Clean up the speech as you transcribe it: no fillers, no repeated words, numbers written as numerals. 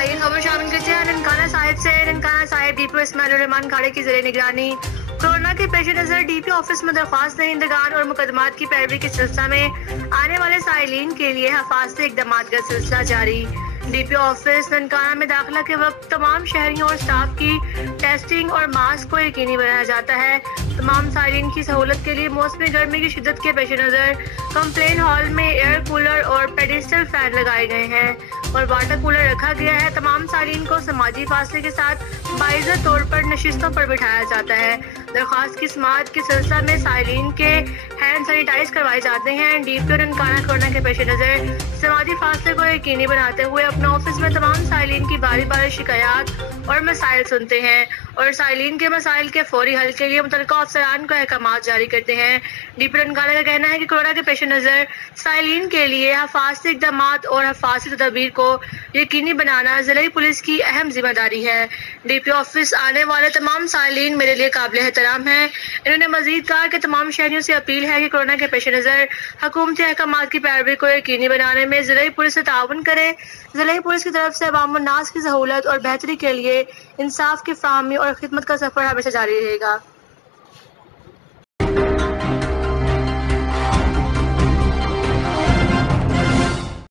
आइए खबर शामिल करते हैं ननकाना साहिब से। ननकाना साहिब डीपीओ इस्माइल रहमान खाड़े की ज़ेरे निगरानी कोरोना के पेश नज़र डीपीओ ऑफिस में दरख्वास्त दहिंदगान और मुकदमात की पैरवी के सिलसिला में आने वाले साइलिन के लिए हिफाजती इक़दामात का सिलसिला जारी। डीपीओ ऑफिस ननकाना में दाखिला के वक्त तमाम शहरियों और स्टाफ की टेस्टिंग और मास्क को यकीनी बनाया जाता है। तमाम साइलिन की सहूलत के लिए मौसमी गर्मी की शिद्दत के पेश नज़र कंप्लेन हॉल में एयर कूलर और पेडिस्टल फैन लगाए गए हैं और वाटर कूलर रखा गया है। तमाम साइलिन को समाजी फासले के साथ बाइज़त तौर पर नशिस्तों पर बिठाया जाता है। दरख्वास्त की समाअत के सिलसिला में साइलिन के हैंड सैनिटाइज करवाए जाते हैं। डीपीओ ननकाना कोरोना के पेश नज़र समाजी फासले को यकीनी बनाते हुए अपने ऑफिस में तमाम साइलिन की बारी बारी शिकायत और मसाइल सुनते हैं और साइलिन के मसाइल के फौरी हल के लिए मुतल्लिका अफसरान को अहकामात जारी करते हैं। डीपीओ ननकाना का कहना है कि कोरोना के पेश नज़र साइलिन के लिए हिफाजती इक़दामात और हिफाजती तदबीर को यकीनी बनाना ज़िला पुलिस की अहम जिम्मेदारी है। डीपीओ ऑफिस आने वाले तमाम साइलिन मेरे लिए काबिल एहतराम हैं। इन्होंने मजीद कहा कि तमाम शहरियों से अपील है कि कोरोना के पेश नज़र हुकूमती अहकामात की पैरवी को यकीनी बनाने में ज़िला पुलिस से ताउन करें। ज़िला पुलिस की तरफ से अवाम उन्नास की सहूलत और बेहतरी के लिए इंसाफ की फराहमी और खिदमत का सफ़र हमेशा जारी रहेगा।